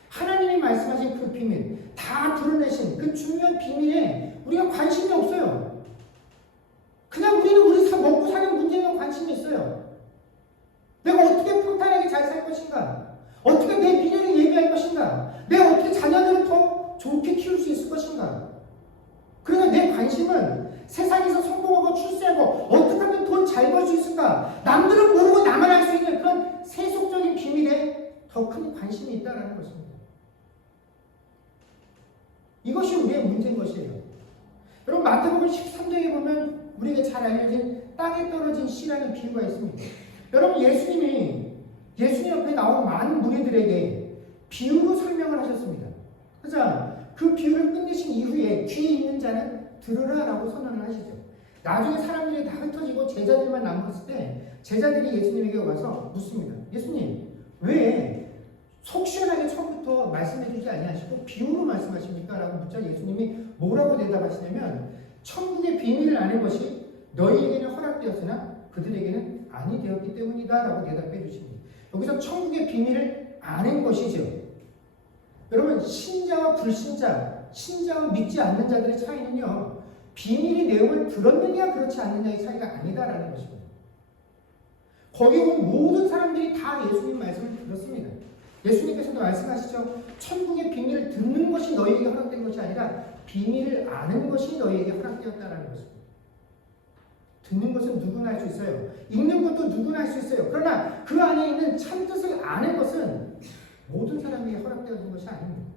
하나님이 말씀하신 그 비밀, 다 드러내신 그 중요한 비밀에 우리가 관심이 없어요. 그냥 우리는 우리 먹고 사는 문제에만 관심이 있어요. 내가 어떻게 평탄하게 잘 살 것인가? 어떻게 내 미래를 예비할 것인가? 내가 어떻게 자녀들을 더 좋게 키울 수 있을 것인가? 그래서 내 관심은 세상에서 성공하고 출세하고 어떻게 하면 돈 잘 벌 수 있을까? 남들은 모르고 나만 알 수 있는 그런 세속적인 비밀에 더 큰 관심이 있다는 것입니다. 이것이 우리의 문제인 것이에요. 여러분, 마태복음 13장에 보면 우리에게 잘 알려진 땅에 떨어진 씨라는 비유가 있습니다. 여러분, 예수님 옆에 나온 많은 무리들에게 비유로 설명을 하셨습니다. 그래서 그 비유를 끝내신 이후에 귀에 있는 자는 들으라라고 선언을 하시죠. 나중에 사람들이 다 흩어지고 제자들만 남았을 때 제자들이 예수님에게 와서 묻습니다. 예수님, 왜 속 시원하게 처음부터 처음부터 말씀해 주지 아니하시고 비유로 말씀하십니까? 라고 묻자 예수님이 뭐라고 대답하시냐면 천국의 비밀을 아는 것이 너희에게는 허락되었으나 그들에게는 아니 되었기 때문이다 라고 대답해 주십니다. 여기서 천국의 비밀을 아는 것이죠. 여러분 신자와 불신자, 신자와 믿지 않는 자들의 차이는요, 비밀의 내용을 들었느냐 그렇지 않느냐의 차이가 아니다라는 것입니다. 거기 온 모든 사람들이 다 예수님 말씀을 들었습니다. 예수님께서도 말씀하시죠. 천국의 비밀을 듣는 것이 너희에게 허락된 것이 아니라 비밀을 아는 것이 너희에게 허락되었다라는 것입니다. 듣는 것은 누구나 할 수 있어요. 읽는 것도 누구나 할 수 있어요. 그러나 그 안에 있는 참뜻을 아는 것은 모든 사람에게 허락되어진 것이 아닙니다.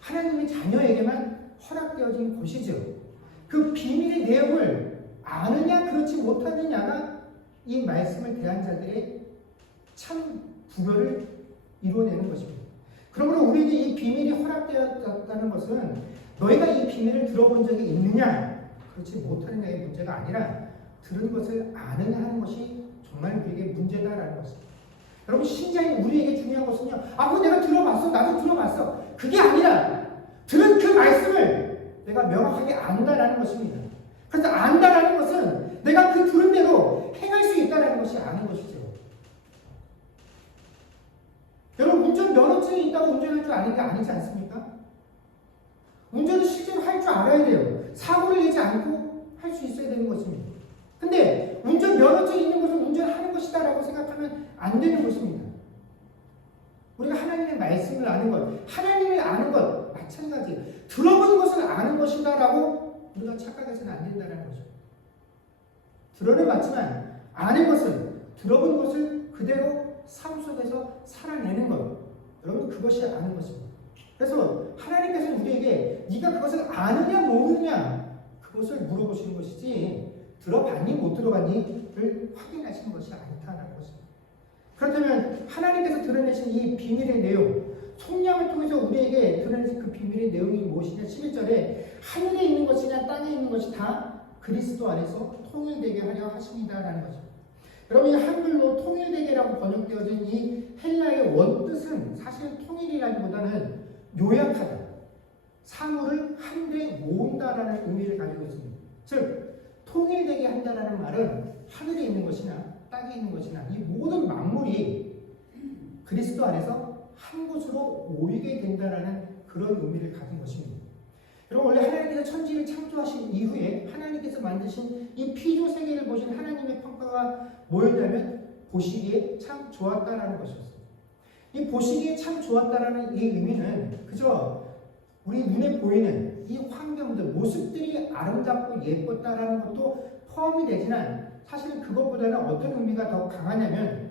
하나님의 자녀에게만 허락되어진 것이죠. 그 비밀의 내용을 아느냐 그렇지 못하느냐가 이 말씀을 대한 자들의 참 구별을 이루어내는 것입니다. 그러므로 우리에게 이 비밀이 허락되었다는 것은 너희가 이 비밀을 들어본 적이 있느냐 그렇지 못하느냐의 문제가 아니라 들은 것을 아느냐 하는 것이 정말 우리에게 문제다라는 것입니다. 여러분 신자인 우리에게 중요한 것은요, 그거 내가 들어봤어, 나도 들어봤어, 그게 아니라 들은 그 말씀을 내가 명확하게 안다라는 것입니다. 그래서 안다라는 것은 내가 그 들은 대로 행할 수 있다라는 것이 아는 것이죠. 여러분 운전 면허증이 있다고 운전할 줄 아는 게 아니지 않습니까? 운전을 실제로 할 줄 알아야 돼요. 사고를 내지 않고 할 수 있어야 되는 것입니다. 근데 운전 면허증이 있는 것은 운전하는 것이다라고 생각하면 안 되는 것입니다. 우리가 하나님의 말씀을 아는 것, 하나님을 아는 것 마찬가지예요. 들어본 것을 아는 것이다라고 우리가 착각해서는 안 된다는 거죠. 들어는 봤지만 아는 것은 들어본 것을 그대로 삶 속에서 살아내는 것. 여러분 그것이 아는 것입니다. 그래서 하나님께서는 우리에게 네가 그것을 아느냐 모르느냐 그것을 물어보시는 것이지 들어봤니 못 들어봤니를 확인하시는 것이 아니다라는 것입니다. 그렇다면 하나님께서 드러내신 이 비밀의 내용, 성령을 통해서 우리에게 드러내신 그 비밀의 내용이 무엇이냐? 11절에 하늘에 있는 것이냐 땅에 있는 것이 다 그리스도 안에서 통일되게 하려 하십니다라는 거죠. 여러분 이 한글로 통일되게라고 번역되어진 이 헬라의 원뜻은 사실 통일이라기보다는 요약하다, 사물을 한데 모은다라는 의미를 가지고 있습니다. 즉 통일되게 한다라는 말은 하늘에 있는 것이나 땅에 있는 것이나 이 모든 만물이 그리스도 안에서 한 곳으로 모이게 된다라는 그런 의미를 가진 것입니다. 여러분 원래 하나님께서 천지를 창조하신 이후에 하나님께서 만드신 이 피조 세계를 보신 하나님의 평가가 뭐였냐면 보시기에 참 좋았다라는 것이었어요. 이 보시기에 참 좋았다라는 이 의미는 그저 우리 눈에 보이는 이 환경들, 모습들이 아름답고 예뻤다라는 것도 포함이 되지만 사실은 그것보다는 어떤 의미가 더 강하냐면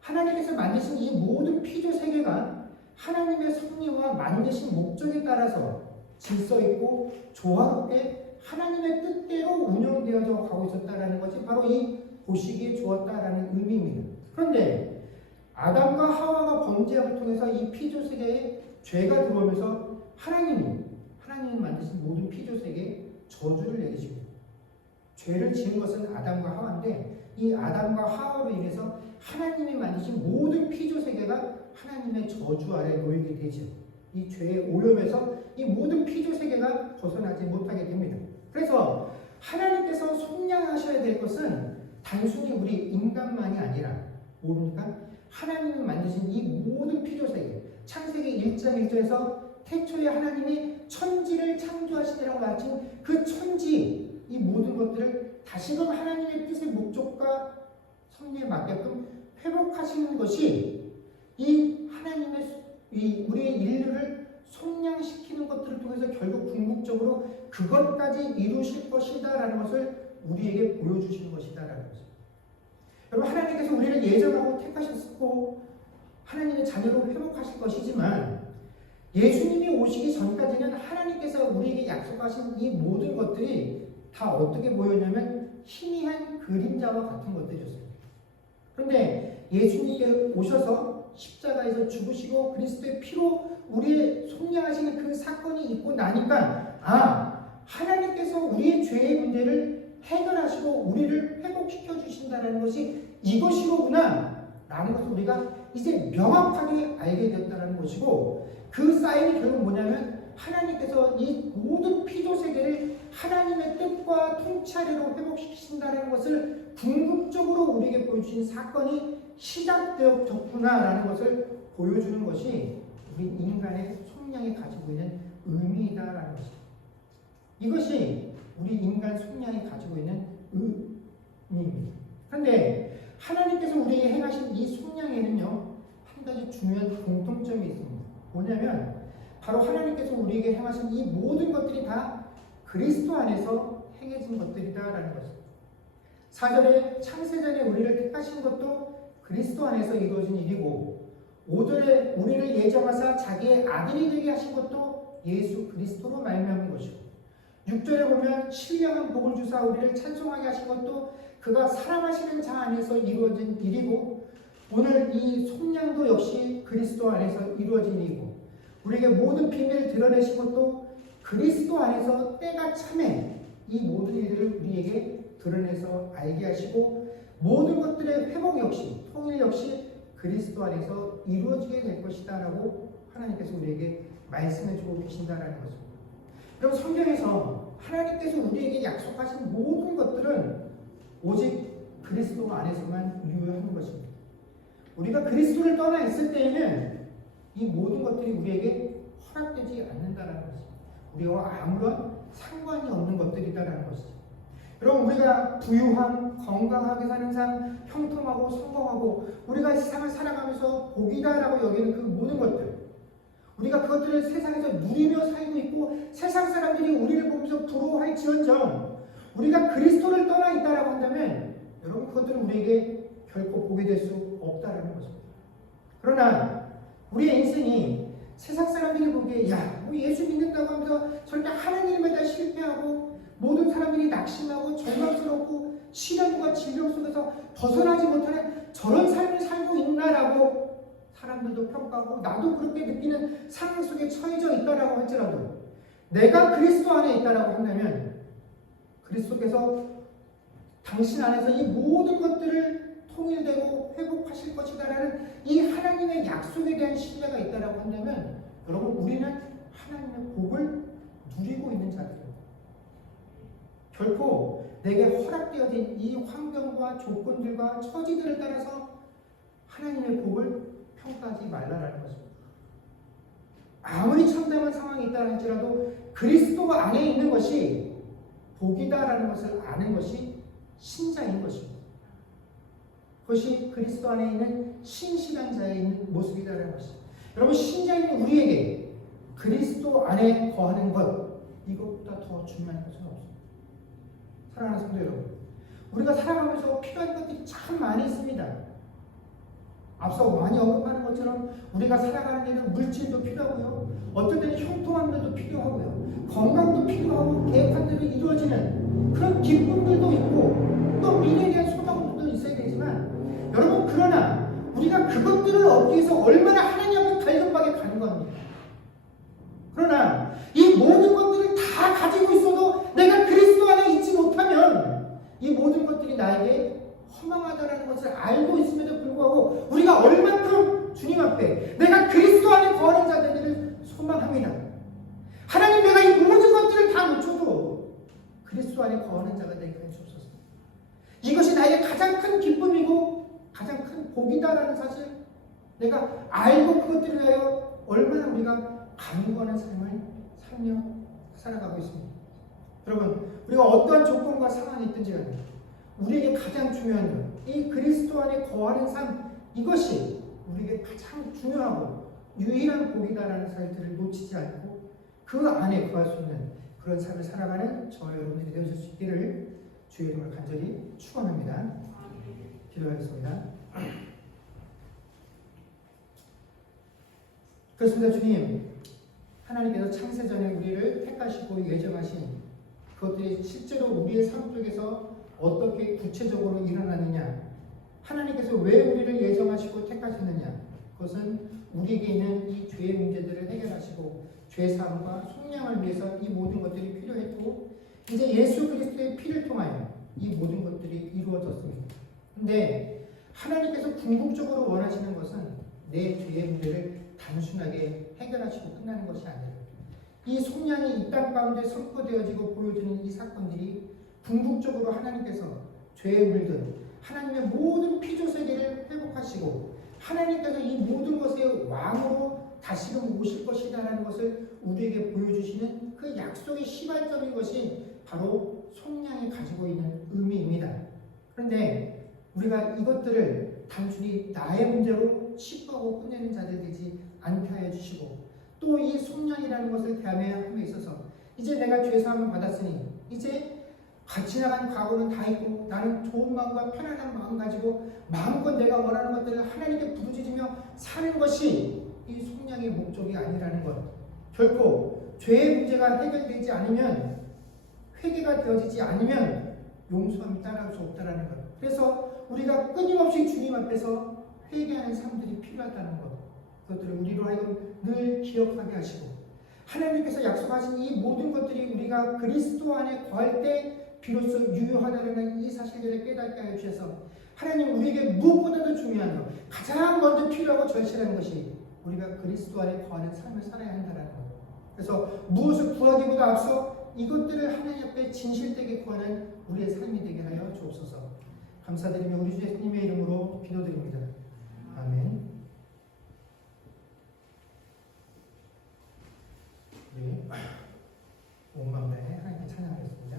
하나님께서 만드신 이 모든 피조 세계가 하나님의 섭리와 만드신 목적에 따라서 질서 있고 조화롭게 하나님의 뜻대로 운영되어져 가고 있었다라는 것이 바로 이 보시기에 좋았다라는 의미입니다. 그런데 아담과 하와가 범죄함을 통해서 이 피조 세계에 죄가 들어오면서 하나님이 만드신 모든 피조 세계에 저주를 내리시고 죄를 지은 것은 아담과 하와인데 이 아담과 하와로 인해서 하나님이 만드신 모든 피조 세계가 하나님의 저주 아래 놓이게 되죠. 이 죄의 오염에서 이 모든 피조 세계가 벗어나지 못하게 됩니다. 그래서 하나님께서 속량하셔야 될 것은 단순히 우리 인간만이 아니라 뭡니까? 하나님이 만드신 이 모든 피조 세계, 창세기 1장 1절에서 태초에 하나님이 천지를 창조하시리라고 말씀 그 천지 이 모든 것들을 다시금 하나님의 뜻의 목적과 섭리에 맞게끔 회복하시는 것이 이 하나님의 우리의 인류를 속량시키는 것들을 통해서 결국 궁극적으로 그것까지 이루실 것이다라는 것을 우리에게 보여주시는 것이다라는 것입니다. 여러분 하나님께서 우리를 예정하고 택하셨고 하나님의 자녀로 회복하실 것이지만 예수님이 오시기 전까지는 하나님께서 우리에게 약속하신 이 모든 것들이 다 어떻게 보였냐면 희미한 그림자와 같은 것들이었습니다. 그런데 예수님께 오셔서 십자가에서 죽으시고 그리스도의 피로 우리의 속량하시는 그 사건이 있고 나니까 하나님께서 우리의 죄의 문제를 해결하시고 우리를 회복시켜 주신다는 것이 이것이로구나 라는 것을 우리가 이제 명확하게 알게 되었다는 것이고, 그 사인이 결국 뭐냐면 하나님께서 이 모든 피조 세계를 하나님의 뜻과 통치 아래로 회복시키신다는 것을 궁극적으로 우리에게 보여주신 사건이 시작되었구나라는 것을 보여주는 것이 우리 인간의 속량이 가지고 있는 의미이다라는 것입니다. 이것이 우리 인간 속량이 가지고 있는 의미입니다. 그런데 하나님께서 우리에게 행하신 이 속량에는요, 한 가지 중요한 공통점이 있습니다. 뭐냐면 바로 하나님께서 우리에게 행하신 이 모든 것들이 다 그리스도 안에서 행해진 것들이다라는 것입니다. 4절에 창세전에 우리를 택하신 것도 그리스도 안에서 이루어진 일이고, 5절에 우리를 예정하사 자기의 아들이 되게 하신 것도 예수 그리스도로 말미암은 것이고, 6절에 보면 신령한 복을 주사 우리를 찬송하게 하신 것도 그가 사랑하시는 자 안에서 이루어진 일이고, 오늘 이 속량도 역시 그리스도 안에서 이루어진 일이고, 우리에게 모든 비밀을 드러내신 것도 그리스도 안에서 때가 참에 이 모든 일들을 우리에게 드러내서 알게 하시고, 모든 것들의 회복 역시, 통일 역시 그리스도 안에서 이루어지게 될 것이다 라고 하나님께서 우리에게 말씀해 주고 계신다라는 것입니다. 여러분, 성경에서 하나님께서 우리에게 약속하신 모든 것들은 오직 그리스도 안에서만 유효한 것입니다. 우리가 그리스도를 떠나 있을 때에는 이 모든 것들이 우리에게 허락되지 않는다는 것입니다. 우리와 아무런 상관이 없는 것들이다라는 것이죠. 여러분, 우리가 부유함, 건강하게 사는 삶, 형통하고 성공하고 우리가 이 세상을 살아가면서 복이다라고 여기는 그 모든 것들, 우리가 그것들을 세상에서 누리며 살고 있고 세상 사람들이 우리를 보면서 부러워할지언정 우리가 그리스도를 떠나 있다라고 한다면 여러분, 그것들은 우리에게 결코 보게 될 수 없다라는 것입니다. 그러나 우리의 인생이 세상 사람들이 보기에 뭐 예수 믿는다고 하면서 절대 하나님에다 실패하고 모든 사람들이 낙심하고 절망스럽고 시련과 질병 속에서 벗어나지 못하는 저런 삶을 살고 있나라고 사람들도 평가하고 나도 그렇게 느끼는 상황 속에 처해져 있다라고 할지라도 내가 그리스도 안에 있다라고 한다면 그리스도께서 당신 안에서 이 모든 것들을 통일되고 회복하실 것이다라는 이 하나님의 약속에 대한 신뢰가 있다라고 한다면 여러분, 우리는 하나님의 복을 누리고 있는 자들입니다. 결코 내게 허락되어진 이 환경과 조건들과 처지들을 따라서 하나님의 복을 평가하지 말라라는 것입니다. 아무리 참담한 상황이 있다 할지라도 그리스도 안에 있는 것이 복이다라는 것을 아는 것이 신자인 것입니다. 그것이 그리스도 안에 있는 신실한 자의 있는 모습이다라는 것입니다. 여러분, 신자인 우리에게 그리스도 안에 거하는 것, 이것보다 더 중요한 것은 없습니다. 사랑하는 성도 여러분, 우리가 살아가면서 필요한 것들이 참 많이 있습니다. 앞서 많이 언급하는 것처럼 우리가 살아가는 데는 물질도 필요하고요, 어떤 때는 형통함도 필요하고요, 건강도 필요하고 계획한 대로 이루어지는 그런 기쁨들도 있고 또 미래에 대한 소망도 있어야 되지만, 여러분, 그러나 우리가 그것들을 얻기 위해서 얼마나 하나님 앞에 갈급하게 가는 겁니다. 그러나 이 모든 것들을 다 가지고 있어도 내가 그리스도 안에 있지 못하면 이 모든 것들이 나에게 허망하다는 것을 알고 있음에도 불구하고 우리가 얼만큼 주님 앞에 내가 그리스도 안에 거하는 자들을 소망합니다. 하나님, 내가 이 모든 것들을 다 놓쳐도 그리스도 안에 거하는 자가 되게 해주옵소서. 이것이 나에게 가장 큰 기쁨이고 가장 큰 복이다라는 사실, 내가 알고 그것들을 위하여 얼마나 우리가 간구하는 삶을 살아가고 있습니다. 여러분, 우리가 어떠한 조건과 상황이 있든지 간에 우리에게 가장 중요한 것, 이 그리스도 안에 거하는 삶, 이것이 우리에게 가장 중요하고 유일한 복이다라는 사실들을 놓치지 않고 그 안에 거할 수 있는 그런 삶을 살아가는 저와 여러분들이 되어줄 수 있기를 주의 이름으로 간절히 축원합니다. 기도하겠습니다. 그렇습니다. 주님, 하나님께서 창세전에 우리를 택하시고 예정하신 그것들이 실제로 우리의 삶 속에서 어떻게 구체적으로 일어나느냐, 하나님께서 왜 우리를 예정하시고 택하셨느냐, 그것은 우리에게 있는 이 죄의 문제들을 해결하시고 죄사함과 속량을 위해서 이 모든 것들이 필요했고, 이제 예수 그리스도의 피를 통하여 이 모든 것들이 이루어졌습니다. 근데 하나님께서 궁극적으로 원하시는 것은 내 죄의 문제를 단순하게 해결하시고 끝나는 것이 아니라 이 속량이 이 땅 가운데 선포되어지고 보여지는 이 사건들이 궁극적으로 하나님께서 죄에 물든 하나님의 모든 피조 세계를 회복하시고 하나님께서 이 모든 것의 왕으로 다시금 오실 것이다라는 것을 우리에게 보여주시는 그 약속의 시발점인 것이 바로 속량이 가지고 있는 의미입니다. 그런데 우리가 이것들을 단순히 나의 문제로 치부하고 끝내는 자들 되지 않게 하여 주시고 또 이 속량이라는 것을 대함에 있어서 이제 내가 죄사함을 받았으니 이제 같이 나간 과거는 다 있고 나는 좋은 마음과 편안한 마음 가지고 마음껏 내가 원하는 것들을 하나님께 부르짖으며 사는 것이 이 속량의 목적이 아니라는 것. 결코 죄의 문제가 해결되지 않으면 회개가 되어지지 않으면 용서함이 따라올 수 없다는 것. 그래서 우리가 끊임없이 주님 앞에서 회개하는 삶들이 필요하다는 것. 그것들을 우리로 하여금 늘 기억하게 하시고 하나님께서 약속하신 이 모든 것들이 우리가 그리스도 안에 거할 때 비로소 유효하다는 이 사실들을 깨닫게 하여 주셔서 하나님 우리에게 무엇보다도 중요한 것, 가장 먼저 필요하고 절실한 것이 우리가 그리스도 안에 거하는 삶을 살아야 한다는 것. 그래서 무엇을 구하기보다 앞서 이것들을 하나님 앞에 진실되게 구하는 우리의 삶이 되게 하여 주옵소서. 감사드리며 우리 주 예수님의 이름으로 기도드립니다. 아멘. 우리 온 마음 다해 하나님께 찬양하겠습니다.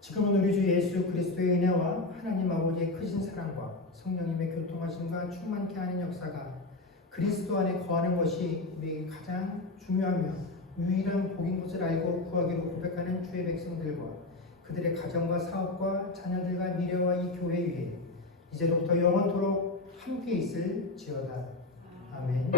지금은 우리 주 예수 그리스도의 은혜와 하나님 아버지의 크신 사랑과 성령님의 교통하심과 충만케 하는 역사가 그리스도 안에 거하는 것이 우리에게 가장 중요하며 유일한 복인 것을 알고 구하기로 고백하는 주의 백성들과 그들의 가정과 사업과 자녀들과 미래와 이 교회 위에 이제로부터 영원토록 함께 있을지어다. 아멘.